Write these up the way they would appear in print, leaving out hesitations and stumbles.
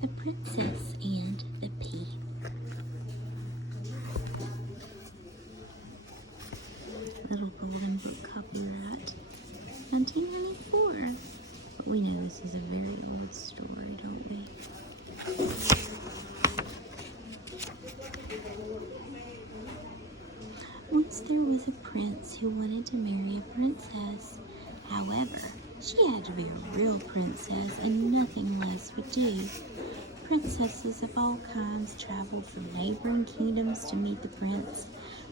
The Princess and the Pea. Little Golden Book, copyright 1994. But we know this is a very old story, don't we? Once there was a prince who wanted to marry a princess. However, she had to be a real princess and nothing less would do. Princesses of all kinds traveled from neighboring kingdoms to meet the prince.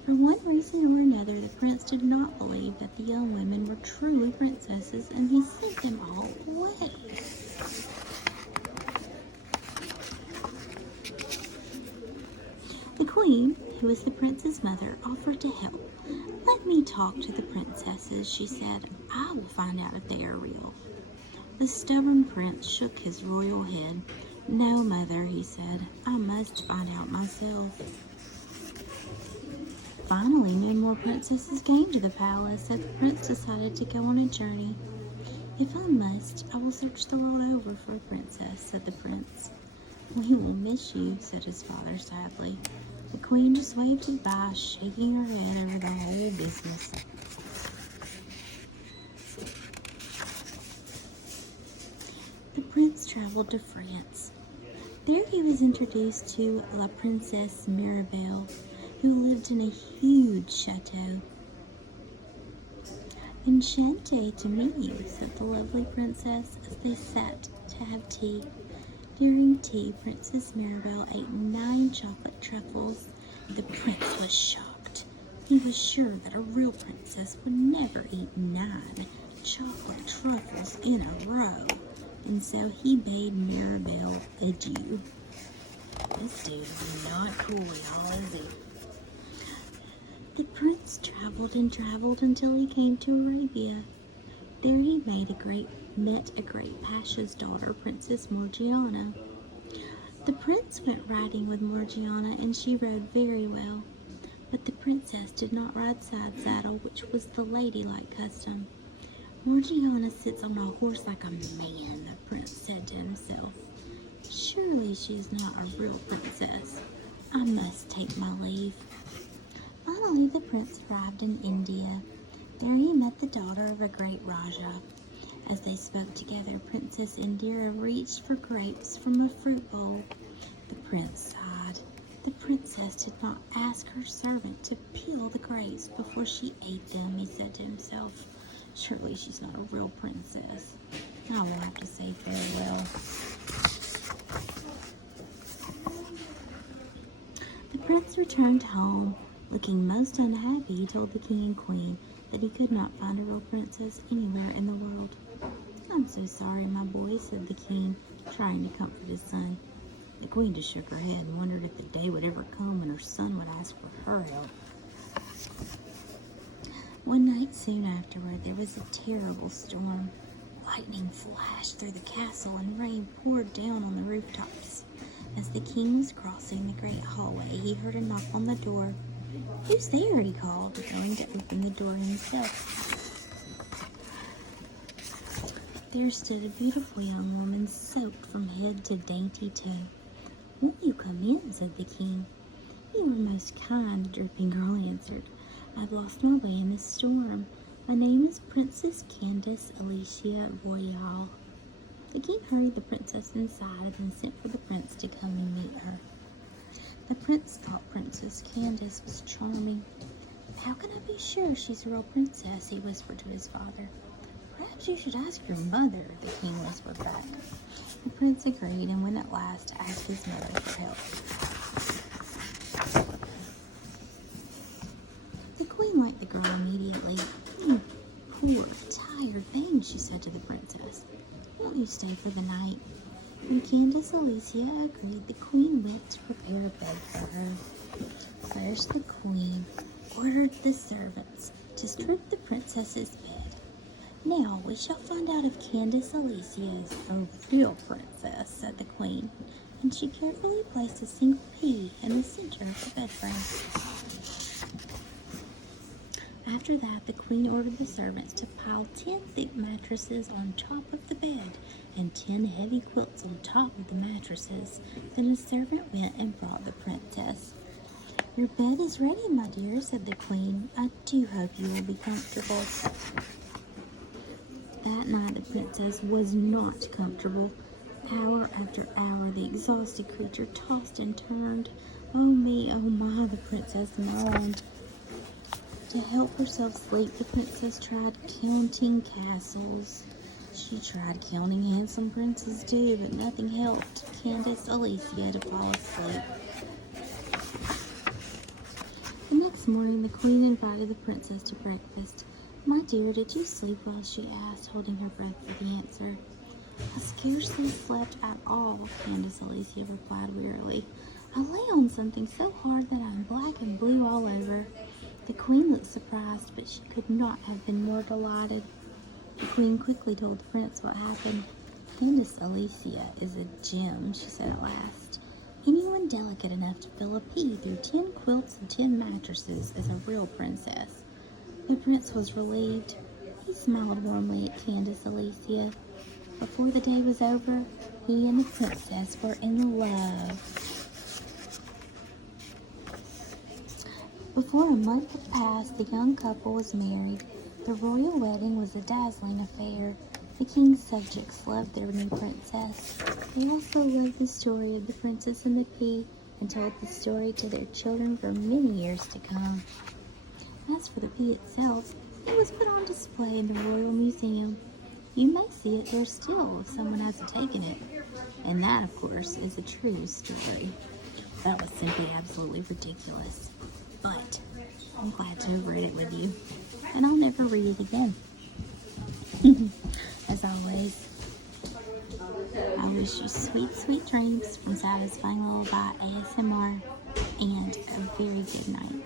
For one reason or another, the prince did not believe that the young women were truly princesses, and he sent them all away. The queen, who was the prince's mother, offered to help. "Let me talk to the princesses," she said. "I will find out if they are real." The stubborn prince shook his royal head. "No, mother," he said. "I must find out myself." Finally, no more princesses came to the palace, so the prince decided to go on a journey. "If I must, I will search the world over for a princess," said the prince. "We will miss you," said his father sadly. The queen just waved goodbye, shaking her head over the whole business. The prince traveled to France. There he was introduced to La Princesse Mirabelle, who lived in a huge chateau. "Enchanted to meet you," said the lovely princess as they sat to have tea. During tea, Princess Mirabelle ate 9 chocolate truffles. The prince was shocked. He was sure that a real princess would never eat 9 chocolate truffles in a row, and so he bade Mirabelle adieu. This dude is not cool, y'all, is he? The prince traveled and traveled until he came to Arabia. There he met a great pasha's daughter, Princess Morgiana. The prince went riding with Morgiana, and she rode very well. But the princess did not ride side saddle, which was the ladylike custom. "Morgiana sits on a horse like a man," the prince said to himself. "Surely she is not a real princess. I must take my leave." Finally, the prince arrived in India. There he met the daughter of a great Raja. As they spoke together, Princess Indira reached for grapes from a fruit bowl. The prince sighed. The princess did not ask her servant to peel the grapes before she ate them, he said to himself. Surely she's not a real princess. I will have to say farewell. The prince returned home. Looking most unhappy, he told the king and queen that he could not find a real princess anywhere in the world. "I'm so sorry, my boy," said the king, trying to comfort his son. The queen just shook her head and wondered if the day would ever come when her son would ask for her help. One night soon afterward, there was a terrible storm. Lightning flashed through the castle and rain poured down on the rooftops. As the king was crossing the great hallway, he heard a knock on the door. "Who's there?" he called, going to open the door himself. There stood a beautiful young woman, soaked from head to dainty toe. "Won't you come in?" said the king. "You are most kind," the dripping girl answered. "I've lost my way in this storm. My name is Princess Candace Alicia Royale." The king hurried the princess inside and sent for the prince to come and meet her. The prince thought Princess Candace was charming. "How can I be sure she's a real princess?" he whispered to his father. "Perhaps you should ask your mother," the king whispered back. The prince agreed and went at last to ask his mother for help. The queen liked the girl immediately. "You poor, tired thing," she said to the princess. "Won't you stay for the night?" When Candace Alicia agreed, the queen went to prepare a bed for her. First, the queen ordered the servants to strip the princess's bed. "Now we shall find out if Candace Alicia is a real princess," said the queen, and she carefully placed a single pea in the center of the bed frame. After that, the queen ordered the servants to pile 10 thick mattresses on top of the bed and 10 heavy quilts on top of the mattresses. Then a servant went and brought the princess. "Your bed is ready, my dear," said the queen. "I do hope you will be comfortable." That night, the princess was not comfortable. Hour after hour, the exhausted creature tossed and turned. "Oh me, oh my," the princess moaned. To help herself sleep, the princess tried counting castles. She tried counting handsome princes too, but nothing helped Candace Alicia to fall asleep. The next morning, the queen invited the princess to breakfast. "My dear, did you sleep well?" she asked, holding her breath for the answer. "I scarcely slept at all," Candace Alicia replied wearily. "I lay on something so hard that I am black and blue all over." The queen looked surprised, but she could not have been more delighted. The queen quickly told the prince what happened. "Candace Alicia is a gem," she said at last. "Anyone delicate enough to fill a pea through 10 quilts and 10 mattresses is a real princess." The prince was relieved. He smiled warmly at Candace Alicia. Before the day was over, he and the princess were in love. Before a month had passed, the young couple was married. The royal wedding was a dazzling affair. The king's subjects loved their new princess. They also loved the story of the princess and the pea and told the story to their children for many years to come. As for the pea itself, it was put on display in the Royal Museum. You may see it there still if someone hasn't taken it. And that, of course, is a true story. That was simply absolutely ridiculous. But I'm glad to have read it with you. And I'll never read it again. As always, I wish you sweet, sweet dreams from Satisfying Lullaby ASMR and a very good night.